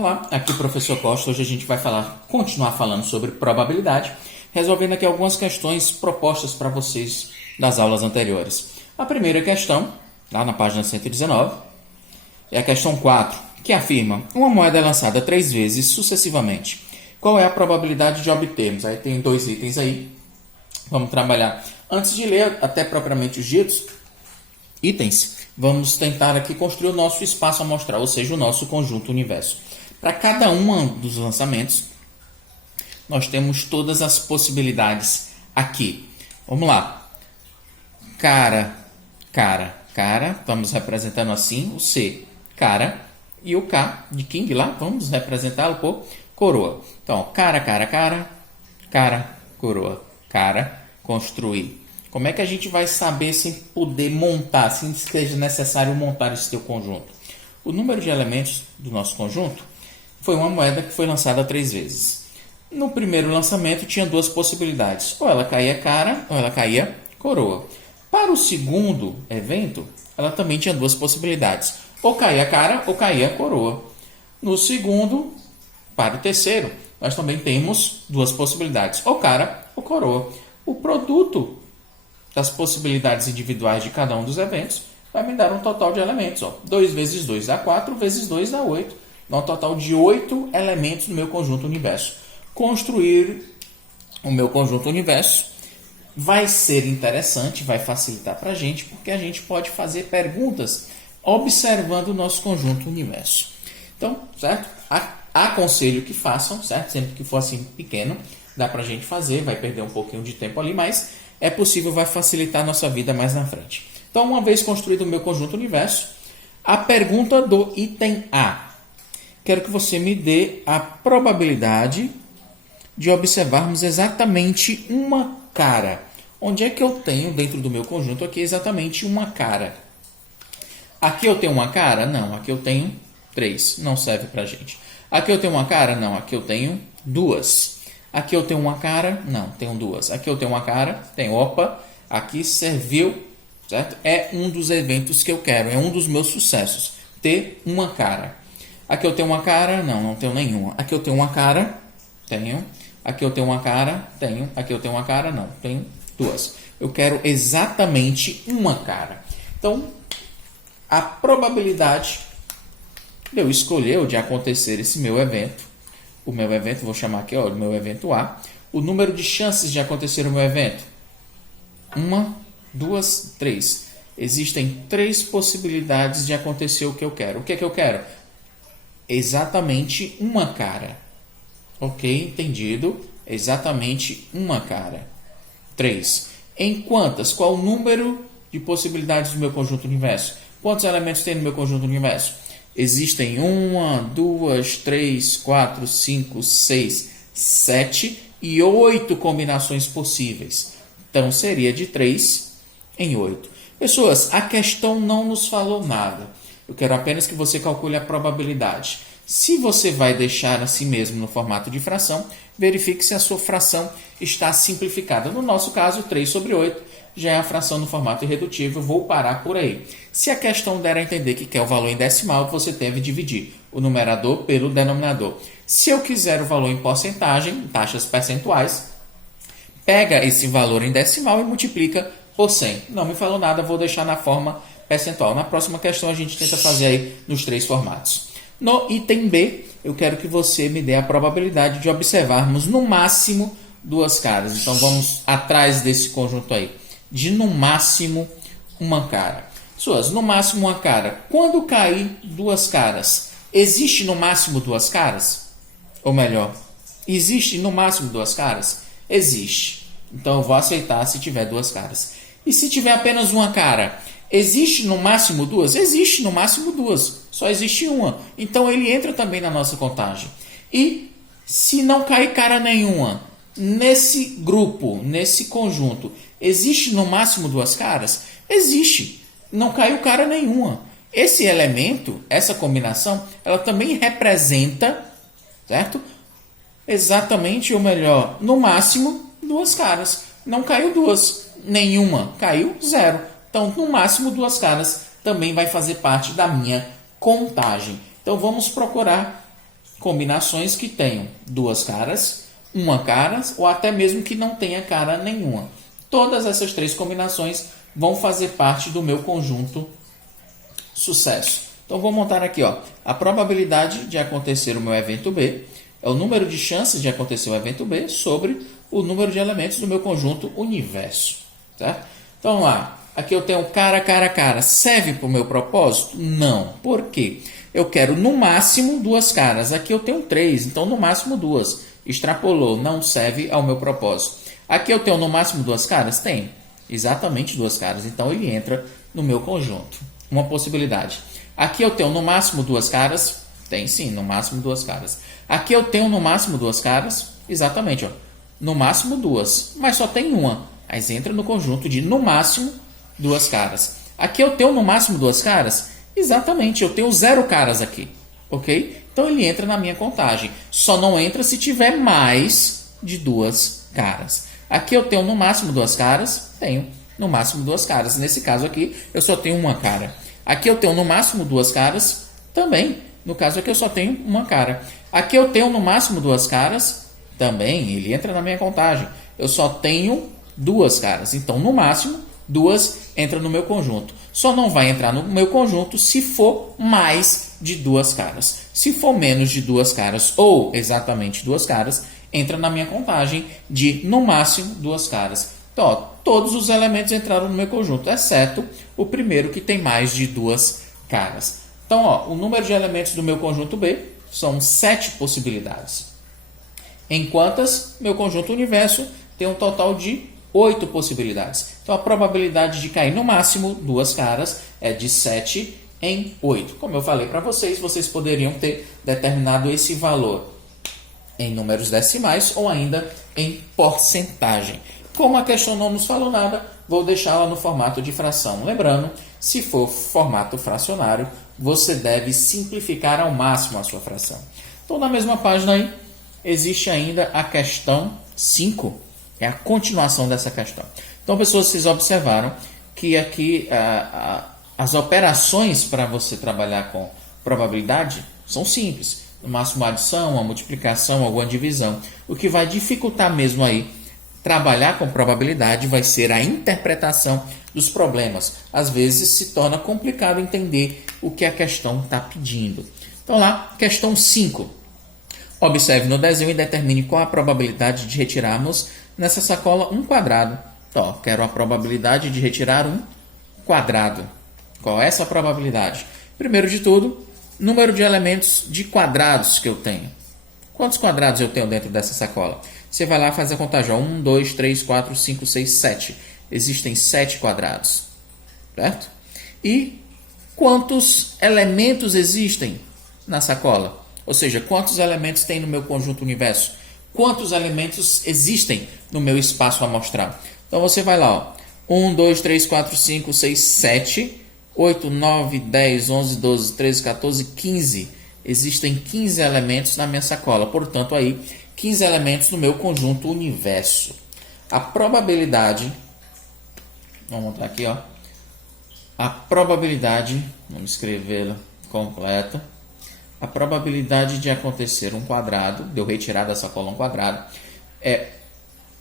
Olá, aqui é o professor Costa. Hoje a gente vai continuar falando sobre probabilidade, resolvendo aqui algumas questões propostas para vocês das aulas anteriores. A primeira questão, lá na página 119, é a questão 4, que afirma: uma moeda é lançada 3 vezes sucessivamente. Qual é a probabilidade de obtermos? Aí tem 2 itens aí. Vamos trabalhar. Antes de ler até propriamente os ditos itens, vamos tentar aqui construir o nosso espaço amostral, ou seja, o nosso conjunto universo. Para cada um dos lançamentos, nós temos todas as possibilidades aqui. Vamos lá. Cara, vamos representando assim o C, cara, e o K de King lá, vamos representá-lo por coroa. Então, cara, coroa, cara, construir. Como é que a gente vai saber sem poder montar, sem seja necessário montar esse teu conjunto? O número de elementos do nosso conjunto foi uma moeda que foi lançada 3 vezes. No primeiro lançamento tinha 2 possibilidades, ou ela caía cara ou ela caía coroa. Para o segundo evento, ela também tinha 2 possibilidades, ou caía cara ou caía coroa. No segundo, para o terceiro, nós também temos 2 possibilidades, ou cara ou coroa. O produto das possibilidades individuais de cada um dos eventos vai me dar um total de elementos. 2 vezes 2 dá 4, vezes 2 dá 8. Dá um total de 8 elementos no meu conjunto universo. Construir o meu conjunto universo vai ser interessante, vai facilitar para a gente, porque a gente pode fazer perguntas observando o nosso conjunto universo. Então, certo? Aconselho que façam, certo? Sempre que for assim pequeno, dá para a gente fazer, vai perder um pouquinho de tempo ali, mas é possível, vai facilitar a nossa vida mais na frente. Então, uma vez construído o meu conjunto universo, a pergunta do item A. Quero que você me dê a probabilidade de observarmos exatamente uma cara. Onde é que eu tenho, dentro do meu conjunto aqui, exatamente uma cara? Aqui eu tenho uma cara? Não, aqui eu tenho 3. Não serve para a gente. Aqui eu tenho uma cara? Não, aqui eu tenho 2. Aqui eu tenho uma cara? Não, tenho 2. Aqui eu tenho uma cara? Tenho. Opa, aqui serviu, certo? É um dos eventos que eu quero, é um dos meus sucessos, ter uma cara. Aqui eu tenho uma cara? Não, não tenho nenhuma. Aqui eu tenho uma cara? Tenho. Aqui eu tenho uma cara? Tenho. Aqui eu tenho uma cara? Não, tenho 2. Eu quero exatamente uma cara. Então, a probabilidade de eu escolher ou de acontecer esse meu evento, o meu evento, vou chamar aqui, o meu evento A, o número de chances de acontecer o meu evento, 1, 2, 3. Existem 3 possibilidades de acontecer o que eu quero. O que é que eu quero? Exatamente uma cara. Ok, entendido. Exatamente uma cara. 3. Em quantas? Qual o número de possibilidades do meu conjunto universo? Quantos elementos tem no meu conjunto universo? Existem 1, 2, 3, 4, 5, 6, 7 e 8 combinações possíveis. Então, seria de 3 em 8. Pessoas, a questão não nos falou nada. Eu quero apenas que você calcule a probabilidade. Se você vai deixar assim mesmo no formato de fração, verifique se a sua fração está simplificada. No nosso caso, 3 sobre 8 já é a fração no formato irredutível. Vou parar por aí. Se a questão der a entender que quer o valor em decimal, você deve dividir o numerador pelo denominador. Se eu quiser o valor em porcentagem, taxas percentuais, pega esse valor em decimal e multiplica por 100. Não me falou nada, vou deixar na forma percentual. Na próxima questão a gente tenta fazer aí nos 3 formatos. No item B, eu quero que você me dê a probabilidade de observarmos no máximo 2 caras. Então vamos atrás desse conjunto aí, de no máximo uma cara. Pessoas, no máximo uma cara. Quando cair 2 caras, existe no máximo 2 caras? Ou melhor, existe no máximo 2 caras? Existe. Então eu vou aceitar se tiver 2 caras. E se tiver apenas uma cara, existe no máximo 2? Existe no máximo 2. Só existe uma. Então ele entra também na nossa contagem. E se não cair cara nenhuma, nesse grupo, nesse conjunto, existe no máximo 2 caras? Existe. Não caiu cara nenhuma. Esse elemento, essa combinação, ela também representa, certo? Exatamente, ou melhor, no máximo 2 caras. Não caiu 2, nenhuma, caiu 0. Então, no máximo 2 caras também vai fazer parte da minha contagem. Então, vamos procurar combinações que tenham duas caras, uma cara ou até mesmo que não tenha cara nenhuma. Todas essas três combinações vão fazer parte do meu conjunto sucesso. Então, vou montar aqui, ó, a probabilidade de acontecer o meu evento B é o número de chances de acontecer o evento B sobre o número de elementos do meu conjunto universo. Certo? Então, vamos lá. Aqui eu tenho cara, cara, cara. Serve para o meu propósito? Não. Por quê? Eu quero no máximo duas caras. Aqui eu tenho três, então no máximo duas. Extrapolou, não serve ao meu propósito. Aqui eu tenho no máximo duas caras? Tem. Exatamente duas caras. Então ele entra no meu conjunto. Uma possibilidade. Aqui eu tenho no máximo duas caras? Tem sim, no máximo duas caras. Aqui eu tenho no máximo duas caras? Exatamente, ó. No máximo duas, mas só tem uma. Mas entra no conjunto de no máximo duas caras. Aqui eu tenho no máximo duas caras? Exatamente, eu tenho 0 caras aqui, ok? Então ele entra na minha contagem. Só não entra se tiver mais de duas caras. Aqui eu tenho no máximo duas caras? Tenho no máximo duas caras. Nesse caso aqui eu só tenho uma cara. Aqui eu tenho no máximo duas caras? Também. No caso aqui eu só tenho uma cara. Aqui eu tenho no máximo duas caras? Também. Ele entra na minha contagem. Eu só tenho duas caras. Então no máximo duas entra no meu conjunto. Só não vai entrar no meu conjunto se for mais de duas caras. Se for menos de duas caras ou exatamente duas caras, entra na minha contagem de no máximo duas caras. Então, ó, todos os elementos entraram no meu conjunto, exceto o primeiro que tem mais de duas caras. Então, ó, o número de elementos do meu conjunto B são 7 possibilidades. Enquanto meu conjunto universo tem um total de 8 possibilidades. Então, a probabilidade de cair no máximo duas caras é de 7 em 8. Como eu falei para vocês, vocês poderiam ter determinado esse valor em números decimais ou ainda em porcentagem. Como a questão não nos falou nada, vou deixá-la no formato de fração. Lembrando, se for formato fracionário, você deve simplificar ao máximo a sua fração. Então, na mesma página aí, existe ainda a questão 5. É a continuação dessa questão. Então, pessoas, vocês observaram que aqui as operações para você trabalhar com probabilidade são simples. No máximo, uma adição, uma multiplicação, alguma divisão. O que vai dificultar mesmo aí trabalhar com probabilidade vai ser a interpretação dos problemas. Às vezes se torna complicado entender o que a questão está pedindo. Então lá, questão 5. Observe no desenho e determine qual a probabilidade de retirarmos nessa sacola um quadrado. Então, quero a probabilidade de retirar um quadrado. Qual é essa probabilidade? Primeiro de tudo, número de elementos de quadrados que eu tenho. Quantos quadrados eu tenho dentro dessa sacola? Você vai lá e faz a contagem. 1, 2, 3, 4, 5, 6, 7. Existem 7 quadrados. Certo? E quantos elementos existem na sacola? Ou seja, quantos elementos tem no meu conjunto universo? Quantos elementos existem no meu espaço amostral? Então você vai lá. 1, 2, 3, 4, 5, 6, 7, 8, 9, 10, 11, 12, 13, 14, 15. Existem 15 elementos na minha sacola. Portanto, aí 15 elementos no meu conjunto universo. A probabilidade, vamos botar aqui, ó. A probabilidade, vamos escrevê-la completa. A probabilidade de acontecer um quadrado, de eu retirar da sacola um quadrado, é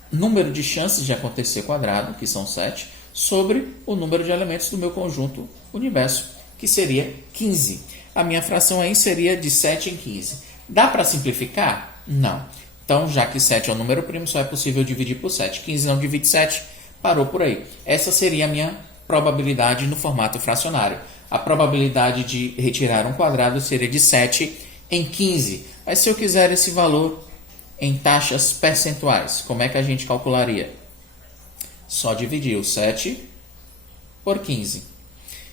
número de chances de acontecer quadrado, que são 7, sobre o número de elementos do meu conjunto universo, que seria 15. A minha fração aí seria de 7 em 15. Dá para simplificar? Não. Então, já que 7 é um número primo, só é possível dividir por 7. 15 não divide 7, parou por aí. Essa seria a minha probabilidade no formato fracionário. A probabilidade de retirar um quadrado seria de 7 em 15. Mas se eu quiser esse valor em taxas percentuais, como é que a gente calcularia? Só dividir o 7 por 15.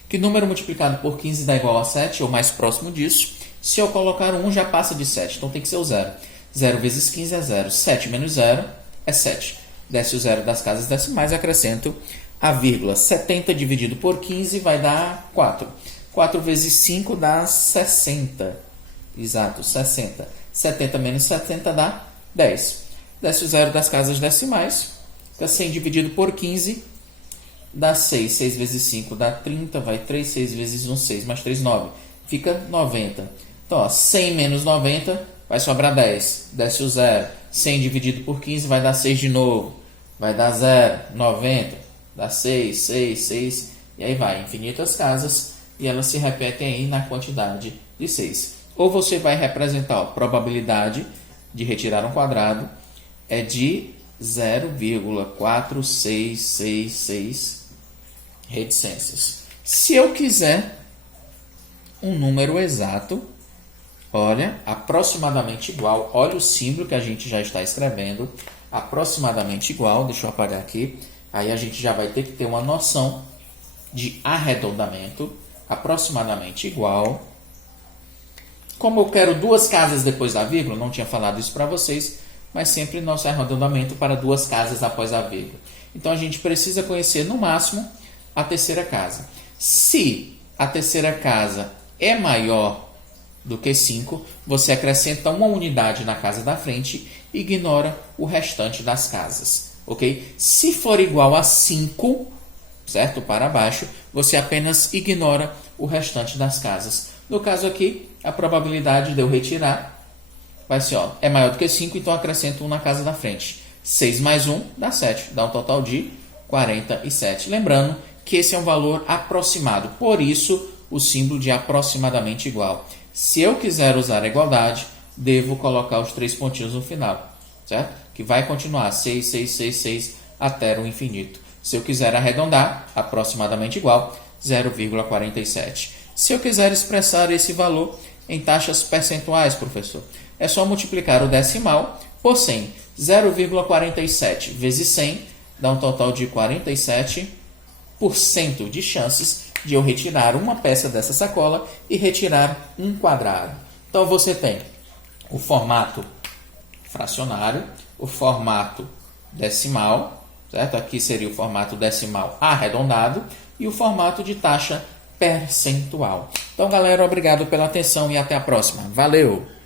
Que número multiplicado por 15 dá igual a 7, ou mais próximo disso? Se eu colocar 1, já passa de 7, então tem que ser o 0. 0 vezes 15 é 0. 7 menos 0 é 7. Desce o 0 das casas decimais, acrescento a vírgula. 70 dividido por 15 vai dar 4. 4 vezes 5 dá 60. Exato, 60. 70 menos 70 dá 10. Desce o 0 das casas decimais. Fica 100 dividido por 15 dá 6. 6 vezes 5 dá 30. Vai 3. 6 vezes 1, 6. Mais 3, 9. Fica 90. Então, ó, 100 menos 90 vai sobrar 10. Desce o 0. 100 dividido por 15 vai dar 6 de novo. Vai dar 0. 90. Dá 6, 6, 6. E aí vai. Infinitas casas. E elas se repetem aí na quantidade de 6. Ou você vai representar a probabilidade de retirar um quadrado é de 0,4666 reticências. Se eu quiser um número exato, olha, aproximadamente igual, olha o símbolo que a gente já está escrevendo, aproximadamente igual, deixa eu apagar aqui, aí a gente já vai ter que ter uma noção de arredondamento, aproximadamente igual. Como eu quero duas casas depois da vírgula, não tinha falado isso para vocês, mas sempre nosso arredondamento para duas casas após a vírgula. Então a gente precisa conhecer no máximo a terceira casa. Se a terceira casa é maior do que 5, você acrescenta uma unidade na casa da frente e ignora o restante das casas, ok? Se for igual a 5, certo? Para baixo, você apenas ignora o restante das casas. No caso aqui, a probabilidade de eu retirar vai ser, ó, é maior do que 5, então acrescento 1 na casa da frente. 6 mais 1 dá 7, dá um total de 47. Lembrando que esse é um valor aproximado, por isso o símbolo de aproximadamente igual. Se eu quiser usar a igualdade, devo colocar os 3 pontinhos no final, certo? Que vai continuar 6, 6, 6, 6 até o infinito. Se eu quiser arredondar, aproximadamente igual, 0,47. Se eu quiser expressar esse valor em taxas percentuais, professor, é só multiplicar o decimal por 100. 0,47 vezes 100 dá um total de 47% de chances de eu retirar uma peça dessa sacola e retirar um quadrado. Então você tem o formato fracionário, o formato decimal, certo? Aqui seria o formato decimal arredondado e o formato de taxa percentual. Então, galera, obrigado pela atenção e até a próxima. Valeu!